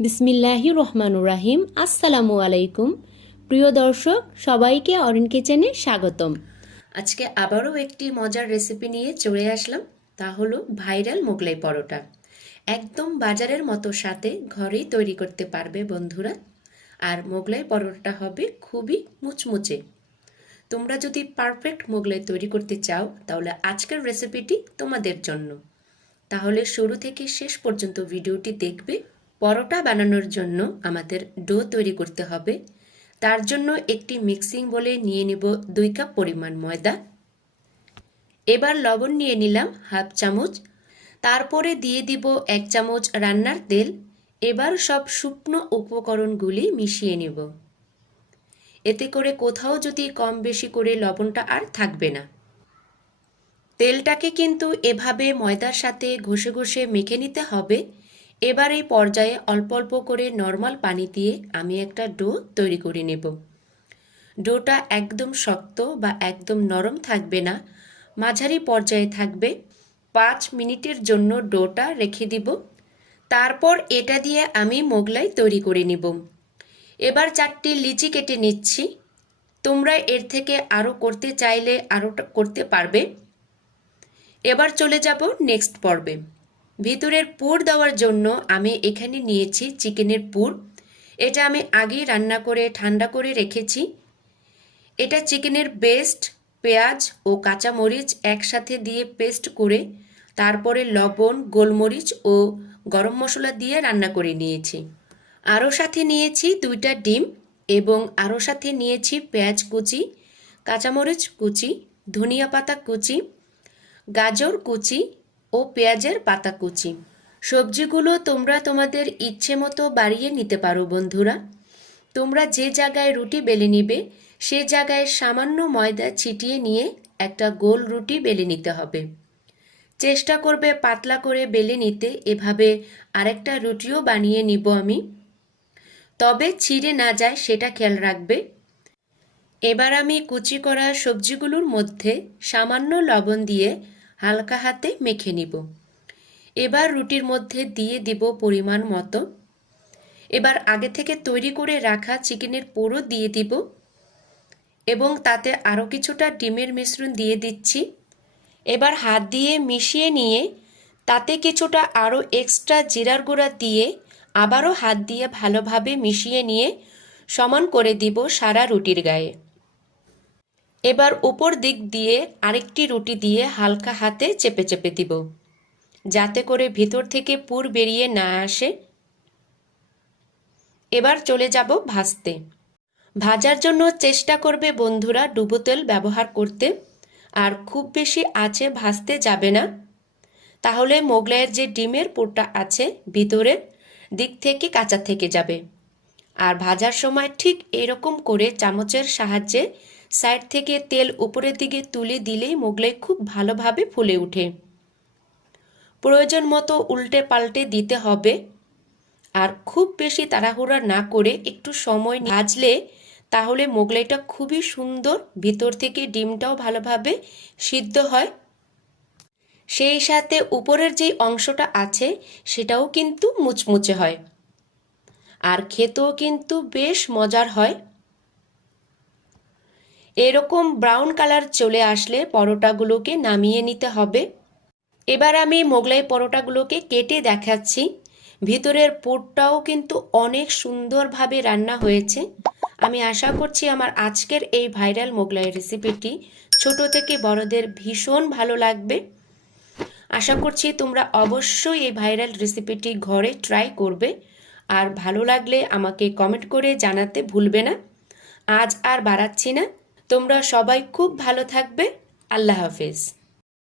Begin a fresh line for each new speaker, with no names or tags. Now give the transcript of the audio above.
বিসমিল্লাহি রহমানুর রাহিম। আসসালামু আলাইকুম। প্রিয় দর্শক, সবাইকে অরেন কিচেনে স্বাগতম। আজকে আবারও একটি মজার রেসিপি নিয়ে চলে আসলাম, তা হলো ভাইরাল মোগলাই পরোটা। একদম বাজারের মতো সাথে ঘরেই তৈরি করতে পারবে বন্ধুরা। আর মোগলাই পরোটা হবে খুবই মুচমুচে। তোমরা যদি পারফেক্ট মোগলাই তৈরি করতে চাও, তাহলে আজকের রেসিপিটি তোমাদের জন্য। তাহলে শুরু থেকে শেষ পর্যন্ত ভিডিওটি দেখবে পরোটা বানানোর জন্য আমাদের ডো তৈরি করতে হবে। তার জন্য একটি মিক্সিং বলে নিয়ে নেব দুই কাপ পরিমাণ ময়দা। এবার লবণ নিয়ে নিলাম হাফ চামচ। তারপরে দিয়ে দিব এক চামচ রান্নার তেল। এবার সব শুকনো উপকরণগুলি মিশিয়ে নেব। এতে করে কোথাও যদি কম বেশি করে লবণটা আর থাকবে না। তেলটাকে কিন্তু এভাবে ময়দার সাথে ঘষে ঘষে মেখে নিতে হবে। এবার এই পর্যায়ে অল্প অল্প করে নর্মাল পানি দিয়ে আমি একটা ডো তৈরি করে নেব। ডোটা একদম শক্ত বা একদম নরম থাকবে না। মাঝারি পর্যায়ে থাকবে। পাঁচ মিনিটের জন্য ডোটা রেখে দিব। তারপর এটা দিয়ে আমি মোগলাই তৈরি করে নিব। এবার চারটি লিচি কেটে নিচ্ছি। তোমরা এর থেকে আরও করতে চাইলে আরও করতে পারবে। এবার চলে যাব নেক্সট পর্বে। ভিতরের পুর দেওয়ার জন্য আমি এখানে নিয়েছি চিকেনের পুর। এটা আমি আগেই রান্না করে, ঠান্ডা করে রেখেছি। এটা চিকেনের বেস্ট পেঁয়াজ ও কাঁচামরিচ একসাথে দিয়ে পেস্ট করে, তারপরে লবণ, গোলমরিচ ও গরম মশলা দিয়ে রান্না করে নিয়েছি। আরও সাথে নিয়েছি দুইটা ডিম এবং আরও সাথে নিয়েছি পেঁয়াজ কুচি, কাঁচামরিচ কুচি, ধনিয়া পাতা কুচি, গাজর কুচি ও পেঁয়াজের পাতা কুচি সবজিগুলো তোমরা তোমাদের ইচ্ছে মতো বাড়িয়ে নিতে পারো বন্ধুরা। তোমরা যে জায়গায় রুটি বেলে নিবে, সে জায়গায় সামান্য ময়দা ছিটিয়ে নিয়ে একটা গোল রুটি বেলে নিতে হবে। চেষ্টা করবে পাতলা করে বেলে নিতে, এভাবে আরেকটা রুটিও বানিয়ে নিব আমি। তবে ছিঁড়ে না যায়, সেটা খেয়াল রাখবে। এবার আমি কুচি করা সবজিগুলোর মধ্যে সামান্য লবণ দিয়ে হালকা হাতে মেখে নিব। এবার রুটির মধ্যে দিয়ে দিব পরিমাণ মতো। এবার আগে থেকে তৈরি করে রাখা চিকেনের পুরো দিয়ে দিব এবং তাতে আরও কিছুটা ডিমের মিশ্রণ দিয়ে দিচ্ছি। এবার হাত দিয়ে মিশিয়ে নিয়ে তাতে কিছুটা আরও এক্সট্রা জিরার গুঁড়া দিয়ে আবারও হাত দিয়ে ভালোভাবে মিশিয়ে নিয়ে সমান করে দিব সারা রুটির গায়ে। এবার উপর দিক দিয়ে আরেকটি রুটি দিয়ে হালকা হাতে চেপে চেপে দিব, যাতে করে ভিতর থেকে পুর বেরিয়ে না আসে। এবার চলে যাব ভাজতে। ভাজার জন্য চেষ্টা করবে বন্ধুরা ডুবো তেল ব্যবহার করতে, আর খুব বেশি আছে ভাজতে যাবে না। তাহলে মোগলাইয়ের যে ডিমের পুরটা আছে ভিতরের দিক থেকে কাঁচা থেকে যাবে। আর ভাজার সময় ঠিক এরকম করে চামচের সাহায্যে সাইড থেকে তেল উপরের দিকে তুলে দিলেই মোগলাই খুব ভালোভাবে ফুলে ওঠে। প্রয়োজন মতো উল্টে পাল্টে দিতে হবে। আর খুব বেশি তাড়াহুড়া না করে একটু সময় ভাজলে তাহলে মোগলাইটা খুবই সুন্দর ভিতর থেকে ডিমটাও ভালোভাবে সিদ্ধ হয়। সেই সাথে উপরের যে অংশটা আছে সেটাও কিন্তু মুচমুচে হয়। আর খেতেও কিন্তু বেশ মজার হয়। এরকম ব্রাউন কালার চলে আসলে পরোটাগুলোকে নামিয়ে নিতে হবে। এবার আমি মোগলাই পরোটাগুলোকে কেটে দেখাচ্ছি। ভিতরের পুরটাও কিন্তু অনেক সুন্দরভাবে রান্না হয়েছে। আমি আশা করছি আমার আজকের এই ভাইরাল মোগলাই রেসিপিটি ছোট থেকে বড়দের ভীষণ ভালো লাগবে। আশা করছি তোমরা অবশ্যই এই ভাইরাল রেসিপিটি ঘরে ট্রাই করবে। আর ভালো লাগলে আমাকে কমেন্ট করে জানাতে ভুলবে না। আজ আর বাড়াচ্ছি না। তোমরা সবাই খুব ভালো থাকবে। আল্লাহ হাফেজ।